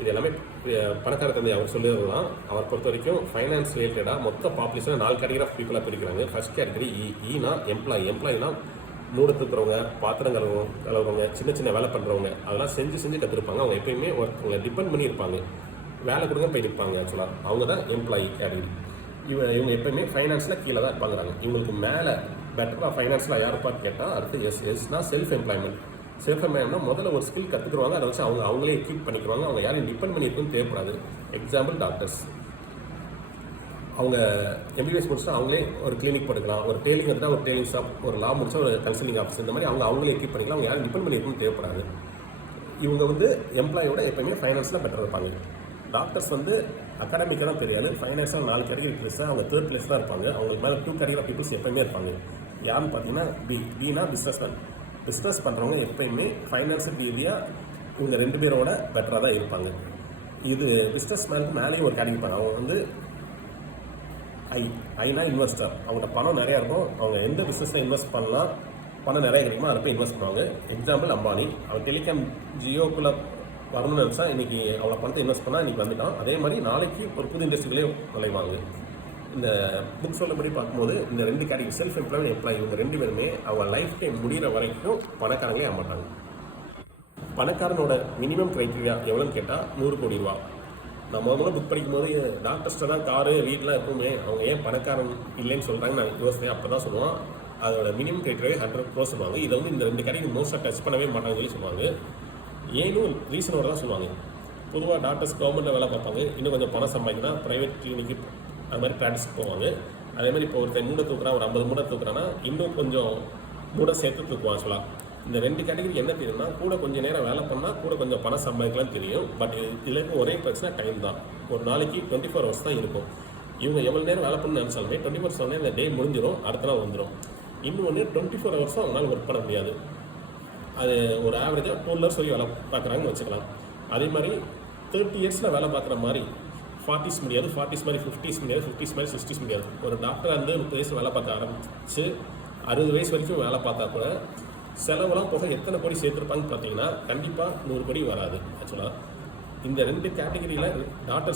இது எல்லாமே பணக்கார தந்தை அவர் சொல்லிடலாம். அவர் பொறுத்த வரைக்கும் ஃபைனான்ஸ் ரிலேட்டடாக மொத்த பாப்புலேஷனை 4 கேட்டகரி ஆஃப் பீப்புளாக பிரிக்கிறாங்க. ஃபர்ஸ்ட் கேட்டகரி ஈனா எம்ப்ளாயினா மூட தூக்குறவங்க, பாத்திரம் கழுவுறவங்க, சின்ன சின்ன வேலை பண்ணுறவங்க, அதெல்லாம் செஞ்சு கற்றுருப்பாங்க. அவங்க எப்பயுமே ஒருத்தவங்க டிபெண்ட் பண்ணி இருப்பாங்க, வேலை கொடுங்க போய் இருப்பாங்க. ஆக்சுவலாக அவங்க தான் எம்ப்ளாயி கேட்டகரி. இவங்க எப்பயுமே ஃபைனான்ஸில் கீழே தான் இருப்பாங்கிறாங்க. இவங்களுக்கு மேலே பெட்டராக ஃபைனான்ஸில் யாருப்பா கேட்டால் அடுத்து எஸ்னா செல்ஃப் எம்ப்ளாய்மெண்ட். செல்ஃப் எம்ப்ளாய்மெண்ட்னா முதல்ல ஒரு ஸ்கில் கற்றுக்குருவாங்க, அதை வச்சு அவங்களே கீப் பண்ணிக்குவாங்க. அவங்க யாரையும் டிபெண்ட் பண்ணி இருக்குன்னு தேவைப்படாது. எக்ஸாம்பிள் டாக்டர்ஸ், அவங்க எம்பிபிஎஸ் முடிச்சுட்டு அவங்களே ஒரு கிளினிக் படுக்கலாம், ஒரு டெய்லிங் வந்துட்டா ஒரு டெய்லிங் ஷாப், ஒரு லா முடிச்சா ஒரு கன்சல்டிங் ஆஃபீஸ், இந்த மாதிரி அவங்களே கீப் பண்ணிக்கலாம். அவங்க யாரும் டிபெண்ட் பண்ணி இருக்குன்னு தேவைப்படாது. இவங்க எம்ப்ளாயோட எப்பயுமே ஃபைனான்ஸில் பெட்டர் இருப்பாங்க. டாக்டர்ஸ் அகாடமிக்காக தான் பெரிய ஆள், ஃபைனான்ஸில் 4 கேட்டகரி பிளேஸாக அவங்க 3rd பிளேஸ் தான் இருப்பாங்க. அவங்களுக்கு மேலே 2 கேட்டகரி ஆஃப் பீப்புள்ஸ் எப்பயுமே இருப்பாங்க. யாருன்னு பார்த்தீங்கன்னா பினா பிஸ்னஸ் பண்ணுறவங்க எப்பயுமே ஃபைனான்ஸியல் ரீதியாக இவங்க 2 பேரோட பெட்டராக தான் இருப்பாங்க. இது பிஸ்னஸ் மேனுக்கு மேலேயும் ஒரு கேட்டகரி இருப்பாங்க. அவங்க ஐனா இன்வெஸ்டர். அவங்கள்ட்ட பணம் நிறையா இருக்கும். அவங்க எந்த பிஸ்னஸில் இன்வெஸ்ட் பண்ணலாம், பணம் நிறைய கிடைக்குமோ அதை போய் இன்வெஸ்ட் பண்ணுவாங்க. எக்ஸாம்பிள் அம்பானி. அவன் டெலிகாம் ஜியோக்குள்ளே வரணும்னு நினச்சா இன்றைக்கி அவ்வளோ பணத்தை இன்வெஸ்ட் பண்ணால் இன்றைக்கி வந்துட்டான். அதே மாதிரி நாளைக்கு ஒரு புது இண்டஸ்ட்ரிகளே நுழைவாங்க. இந்த புக் சொல்லபடி பார்க்கும்போது இந்த 2 கேட்டகரி செல்ஃப் எம்ப்ளாய்மெண்ட் எம்ப்ளாயி இவங்க 2 பேருமே அவங்க லைஃப் டைம் முடிகிற வரைக்கும் பணக்காரங்களே ஆக மாட்டாங்க. பணக்காரனோட மினிமம் க்ரைட்டீரியா எவ்வளோன்னு கேட்டால் 100 கோடி ரூபா. நான் முதல்ல புக் படிக்கும்போது டாக்டர்ஸ்ட்டு தான் காரு வீட்டில் இருக்குமே, அவங்க ஏன் பணக்காரன் இல்லைன்னு சொல்கிறாங்க நான் யோசித்தேன். அப்போ தான் சொல்லுவான் அதோட மினிமம் க்ரைட்டீரியா 100 crores சொல்லுவாங்க. இதை இந்த 2 கேட்டகரி மோஸ்ட்டாக டச் பண்ணவே மாட்டாங்கன்னு சொல்லி சொல்லுவாங்க. ஏனும் ரீசனோட தான் சொல்லுவாங்க. பொதுவாக டாக்டர்ஸ் கவர்மெண்ட்டில் வேலை பார்ப்பாங்க, இன்னும் கொஞ்சம் பணம் சம்பாதிக்கினா ப்ரைவேட் கிளினிக்கு அது மாதிரி ப்ராக்டிஸ்க்கு போவாங்க. அதே மாதிரி இப்போ ஒருத்தர் மூடை தூக்குறான், ஒரு 50 மூடை தூக்குறான்னா இன்னும் கொஞ்சம் மூடை சேர்த்து தூக்குவான். சொல்லலாம் இந்த 2 கேட்டகரி என்ன தெரியும்னா, கூட கொஞ்சம் நேரம் வேலை பண்ணால் கூட கொஞ்சம் பணம் சம்பாதிக்கலாம்னு தெரியும். பட் இதில் ஒரே பிரச்சனை டைம் தான். ஒரு நாளைக்கு 24 hours தான் இருக்கும். இவங்க எவ்வளோ நேரம் வேலை பண்ணணும்னு நினச்சாலுமே 24 hours இந்த டே முடிஞ்சிடும், அடுத்த நாள் வந்துடும். இன்னொன்று 24 hours அவங்களால ஒர்க் பண்ண முடியாது. அது ஒரு ஆவரேஜாக 12 hours வரைக்கும் வேலை பார்க்குறாங்கன்னு வச்சுக்கலாம். அதே மாதிரி 30 yearsல வேலை பார்க்குற மாதிரி 40s முடியாது, 40s மாதிரி 50s முடியாது, 50s மாதிரி 60s முடியாது. ஒரு டாக்டராக 30 வயசு வேலை பார்க்க ஆரம்பிச்சு 60 வயசு வரைக்கும் வேலை பார்த்தா கூட செலவெல்லாம் போக எத்தனை கோடி சேர்த்துருப்பாங்கன்னு பார்த்தீங்கன்னா கண்டிப்பாக 100 கோடி வராது. ஆக்சுவலாக இந்த 2 கேட்டகரியில் டாக்டர்ஸ்